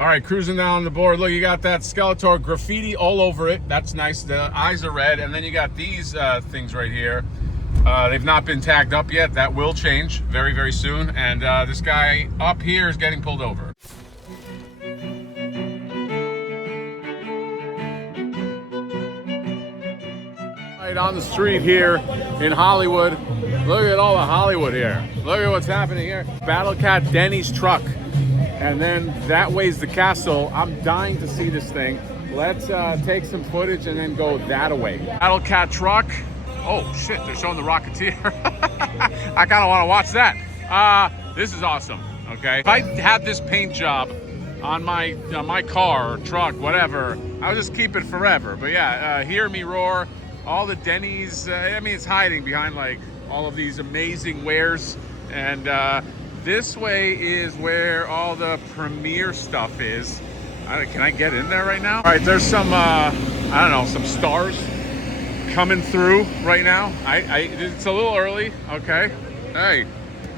All right, cruising down the board. Look, you got that Skeletor graffiti all over it. That's nice. The eyes are red. And then you got these things right here. They've not been tagged up yet. That will change very, very soon. And this guy up here is getting pulled over. Right on the street here in Hollywood. Look at all the Hollywood here. Look at what's happening here. Battle Cat Denny's truck. And then that way's the castle. I'm dying to see this thing. Let's take some footage and then go that way. Battle Cat truck. Oh shit, they're showing the Rocketeer. I kind of want to watch that. This is awesome, okay? If I had this paint job on my car or truck, whatever, I would just keep it forever. But yeah, hear me roar. All the Denny's, I mean, it's hiding behind like all of these amazing wares. And this way is where all the premiere stuff is. Can I get in there right now? All right, there's some, I don't know, some stars coming through right now. It's a little early, okay? Hey,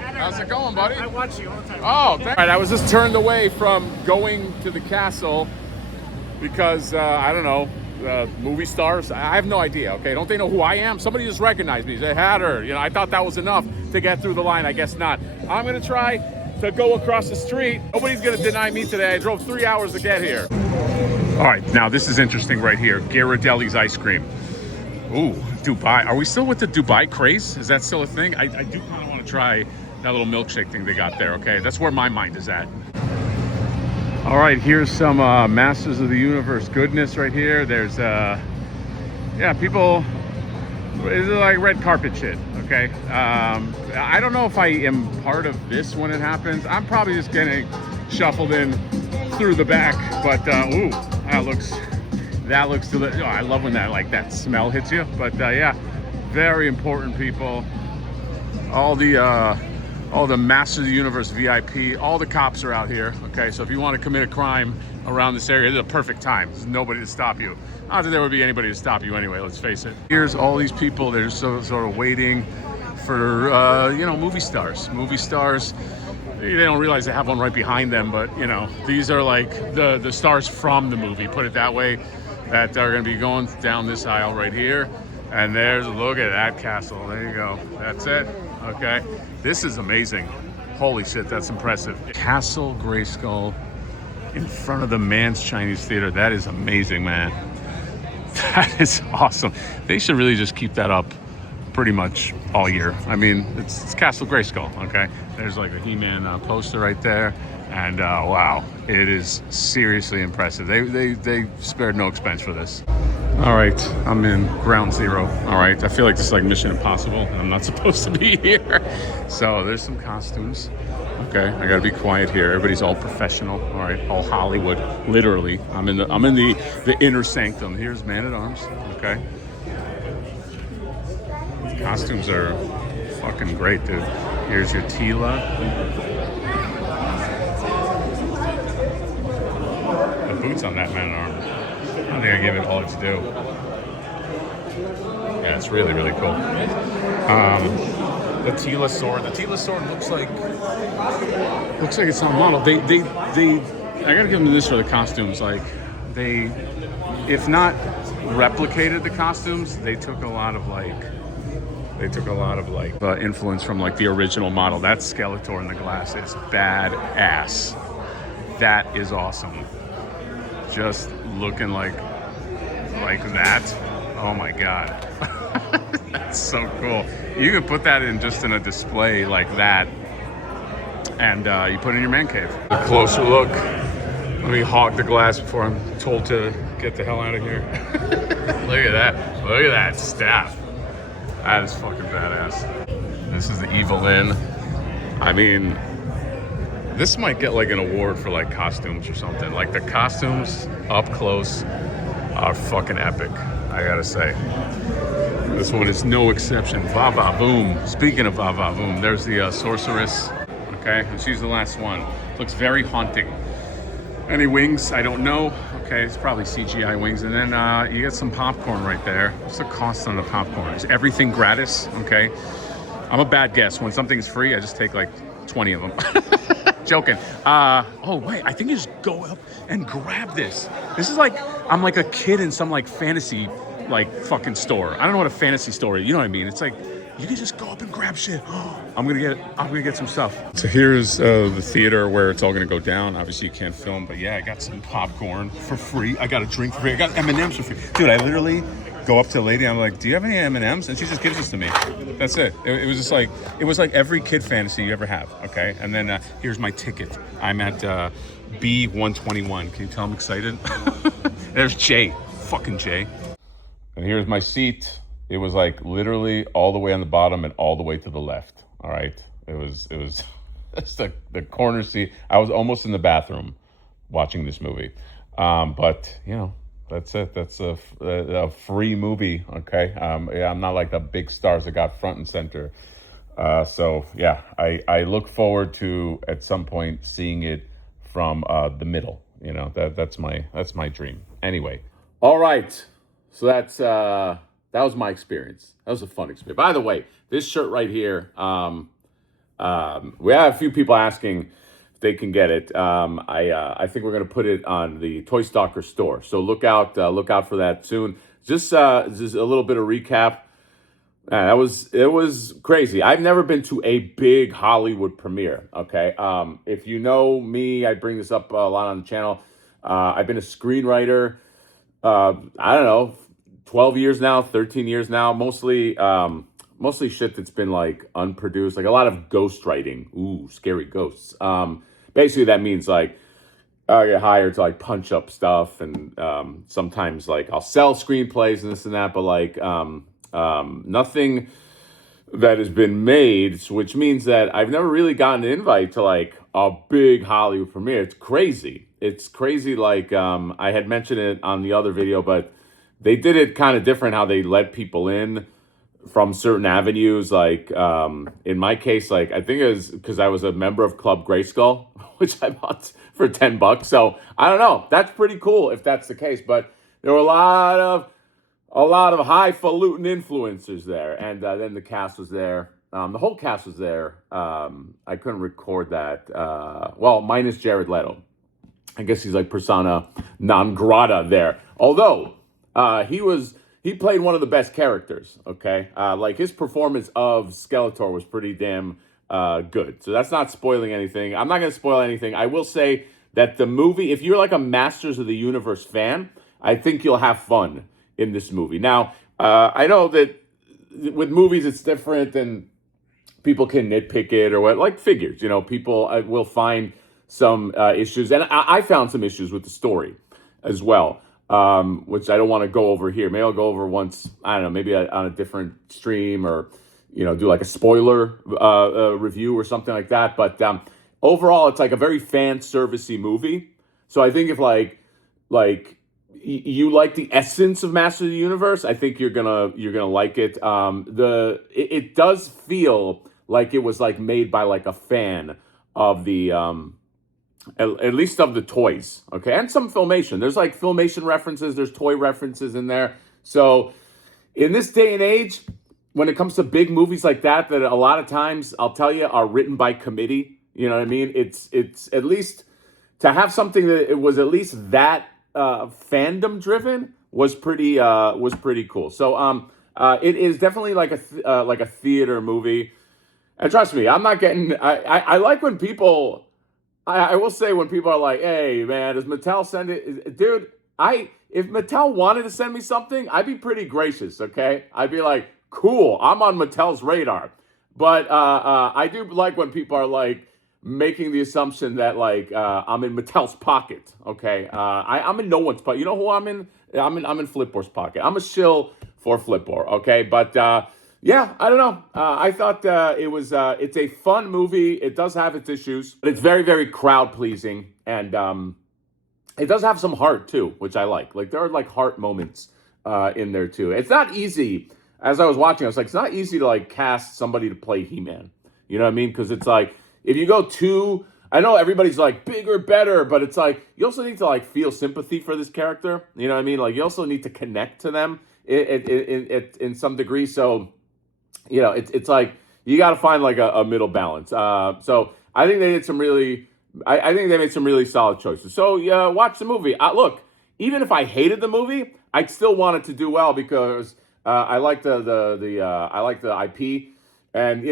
how's it going, buddy? I watch you all the time. Oh, all right, I was just turned away from going to the castle because, I don't know, movie stars. I have no idea, okay? Don't they know who I am? Somebody just recognized me. They had her. You know, I thought that was enough to get through the line. I guess not. I'm gonna try to go across the street. Nobody's gonna deny me today. I drove 3 hours to get here. All right, now this is interesting right here. Ghirardelli's ice cream. Ooh, Dubai. Are we still with the Dubai craze? Is that still a thing? I do kind of want to try that little milkshake thing they got there, okay? That's where my mind is at. All right, here's some Masters of the Universe goodness right here. There's, yeah, people, it's like red carpet shit, okay? I don't know if I am part of this when it happens. I'm probably just getting shuffled in through the back, but ooh, that looks delicious. Oh, I love when that smell hits you. But yeah, very important people. All the Masters of the Universe VIP, all the cops are out here, okay? So if you want to commit a crime around this area, this is a perfect time. There's nobody to stop you. Not that there would be anybody to stop you anyway, let's face it. Here's all these people that are sort of waiting for, you know, movie stars. Movie stars, they don't realize they have one right behind them, but, you know, these are like the stars from the movie, put it that way, that are gonna be going down this aisle right here. And there's, look at that castle, there you go. That's it, okay? This is amazing. Holy shit, that's impressive. Castle Grayskull in front of the Mann's Chinese Theater. That is amazing, man. That is awesome. They should really just keep that up pretty much all year. I mean, it's Castle Grayskull, okay? There's like a He-Man poster right there. And wow, it is seriously impressive. They spared no expense for this. All right, I'm in Ground Zero. All right, I feel like this is like Mission Impossible, and I'm not supposed to be here. So there's some costumes. Okay, I gotta be quiet here. Everybody's all professional. All right, all Hollywood. Literally, I'm in the inner sanctum. Here's Man at Arms. Okay, the costumes are fucking great, dude. Here's your Teela. The boots on that Man at Arms. I think I give it all its due. Yeah, it's really, really cool. The Teela sword. The Teela sword looks like it's on model. They I gotta give them this for the costumes. Like they, if not replicated the costumes, they took a lot of influence from like the original model. That Skeletor in the glass is badass. That is awesome. Just looking like that. Oh my god. That's so cool. You can put that in just in a display like that, and you put it in your man cave. A closer look. Let me hog the glass before I'm told to get the hell out of here. Look at that. Look at that staff. That is fucking badass. This is the Evil-Lyn. I mean, this might get like an award for like costumes or something. Like the costumes up close are fucking epic, I gotta say. This one is no exception. Va-Va-Voom. Speaking of Va-Va-Voom, there's the sorceress. Okay, and she's the last one. Looks very haunting. Any wings? I don't know. Okay, it's probably CGI wings. And then you get some popcorn right there. What's the cost on the popcorn? Is everything gratis? Okay. I'm a bad guess. When something's free, I just take like 20 of them. Joking. Oh wait, I think you just go up and grab this. This is like I'm like a kid in some like fantasy like fucking store. I don't know what a fantasy store is. You know what I mean? It's like you can just go up and grab shit. I'm gonna get some stuff. So here's the theater where it's all gonna go down. Obviously you can't film, but yeah, I got some popcorn for free. I got a drink for free. I got M&Ms for free. Dude, I literally go up to the lady. I'm like, "Do you have any M&Ms?" And she just gives this to me. That's it. It was just like it was like every kid fantasy you ever have. Okay, and then here's my ticket. I'm at B121. Can you tell I'm excited? There's Jay, fucking Jay. And here's my seat. It was like literally all the way on the bottom and all the way to the left. All right, it was it's the corner seat. I was almost in the bathroom watching this movie, but you know. That's it. That's a free movie, okay? Yeah, I'm not like the big stars that got front and center. So, yeah, I look forward to, at some point, seeing it from the middle. You know, that's my dream. Anyway. All right. So that was my experience. That was a fun experience. By the way, this shirt right here, we have a few people asking they can get it. I think we're gonna put it on the Toy Stalker store. So look out for that soon. Just a little bit of recap. It was crazy. I've never been to a big Hollywood premiere. Okay, if you know me, I bring this up a lot on the channel. I've been a screenwriter. I don't know, 12 years now, 13 years now. Mostly shit that's been like unproduced, like a lot of ghostwriting. Ooh, scary ghosts. Basically that means like I get hired to like punch up stuff, and sometimes like I'll sell screenplays and this and that, but like nothing that has been made, which means that I've never really gotten an invite to like a big Hollywood premiere. It's crazy. It's crazy. Like I had mentioned it on the other video, but they did it kind of different how they let people in from certain avenues. Like in my case, like I think it was because I was a member of Club Grayskull, which I bought for $10. So I don't know. That's pretty cool if that's the case. But there were a lot of highfalutin influencers there, and then the cast was there. The whole cast was there. I couldn't record that. Well, minus Jared Leto. I guess he's like persona non grata there. Although he played one of the best characters, okay? Like his performance of Skeletor was pretty damn good. So that's not spoiling anything. I'm not going to spoil anything. I will say that the movie, if you're like a Masters of the Universe fan, I think you'll have fun in this movie. Now, I know that with movies it's different and people can nitpick it or what, like figures, you know, people will find some issues. And I found some issues with the story as well. Which I don't want to go over here. Maybe I'll go over once, I don't know, maybe on a different stream, or, you know, do like a spoiler review or something like that. But overall, it's like a very fan servicey movie. So I think if like you like the essence of Master of the Universe, I think you're gonna like it. It does feel like it was like made by like a fan of the at least of the toys, okay, and some Filmation. There's like Filmation references, there's toy references in there. So in this day and age, when it comes to big movies like that a lot of times, I'll tell you, are written by committee. You know what I mean? It's at least to have something that it was at least that fandom driven was pretty cool. So it is definitely like a theater movie. And trust me, I'm not getting. I like when people. I will say when people are like, "Hey, man, does Mattel send it?" Dude, if Mattel wanted to send me something, I'd be pretty gracious, okay? I'd be like, "Cool, I'm on Mattel's radar." But I do like when people are like making the assumption that like I'm in Mattel's pocket, okay? I'm in no one's pocket. You know who I'm in? I'm in Flipboard's pocket. I'm a shill for Flipboard, okay? But yeah, I don't know. I thought it's a fun movie. It does have its issues, but it's very, very crowd pleasing. And it does have some heart too, which I like. Like there are like heart moments in there too. It's not easy. As I was watching, I was like, it's not easy to like cast somebody to play He-Man. You know what I mean? Because it's like, if you go too, I know everybody's like bigger, better, but it's like, you also need to like feel sympathy for this character. You know what I mean? Like you also need to connect to them in some degree. So, you know, it's like you got to find like a middle balance. So I think they did some really I think they made some really solid choices. So yeah, watch the movie. Look, even if I hated the movie, I'd still want it to do well because I like I like the IP, and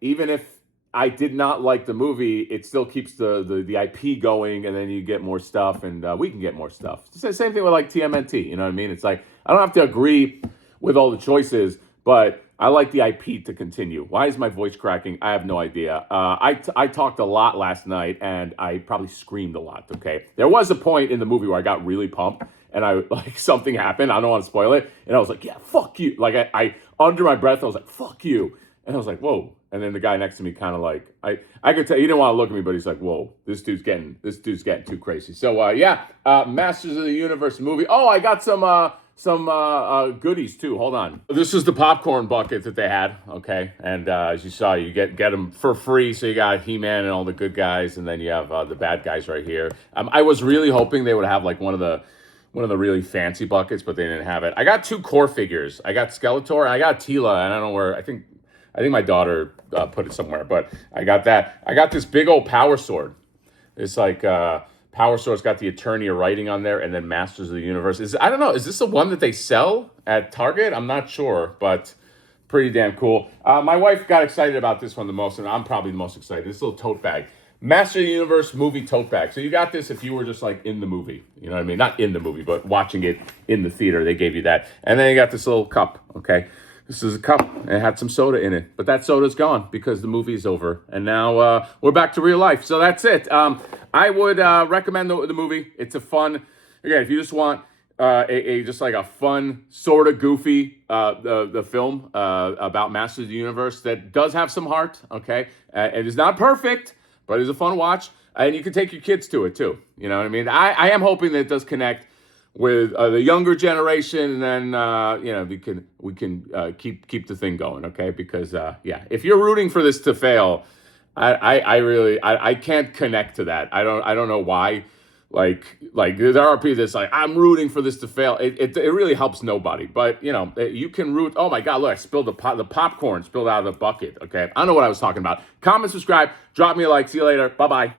even if I did not like the movie, it still keeps the IP going, and then you get more stuff, and we can get more stuff. It's the same thing with like TMNT. You know what I mean? It's like I don't have to agree with all the choices, but I like the IP to continue. Why is my voice cracking? I have no idea. I talked a lot last night, and I probably screamed a lot. Okay, there was a point in the movie where I got really pumped, and I like something happened. I don't want to spoil it, and I was like, "Yeah, fuck you!" Like I under my breath, I was like, "Fuck you," and I was like, "Whoa." And then the guy next to me kind of like I could tell he didn't want to look at me, but he's like, "Whoa, this dude's getting too crazy." So yeah, Masters of the Universe movie. Oh, I got some goodies too. Hold on. This is the popcorn bucket that they had. Okay, and as you saw, you get them for free. So you got He-Man and all the good guys, and then you have the bad guys right here. I was really hoping they would have like one of the really fancy buckets, but they didn't have it. I got 2 core figures. I got Skeletor and I got Tila, and I don't know where. I think my daughter put it somewhere, but I got that. I got this big old power sword. It's like Power Sword's got the Eternia writing on there, and then Masters of the Universe. I don't know. Is this the one that they sell at Target? I'm not sure, but pretty damn cool. My wife got excited about this one the most, and I'm probably the most excited. This little tote bag. Master of the Universe movie tote bag. So you got this if you were just like in the movie. You know what I mean? Not in the movie, but watching it in the theater. They gave you that. And then you got this little cup, okay? This is a cup, and it had some soda in it. But that soda's gone because the movie's over. And now we're back to real life. So that's it. I would recommend the movie. It's a fun, again, if you just want just like a fun, sort of goofy the film about Masters of the Universe that does have some heart, okay? It is not perfect, but it's a fun watch. And you can take your kids to it, too. You know what I mean? I am hoping that it does connect with the younger generation, and then we can keep the thing going, okay? Because if you're rooting for this to fail, I really can't connect to that. I don't know why. Like there are people that's like, I'm rooting for this to fail. It really helps nobody. But you can root. Oh my God, look, I spilled the popcorn spilled out of the bucket. Okay, I don't know what I was talking about. Comment, subscribe, drop me a like. See you later. Bye bye.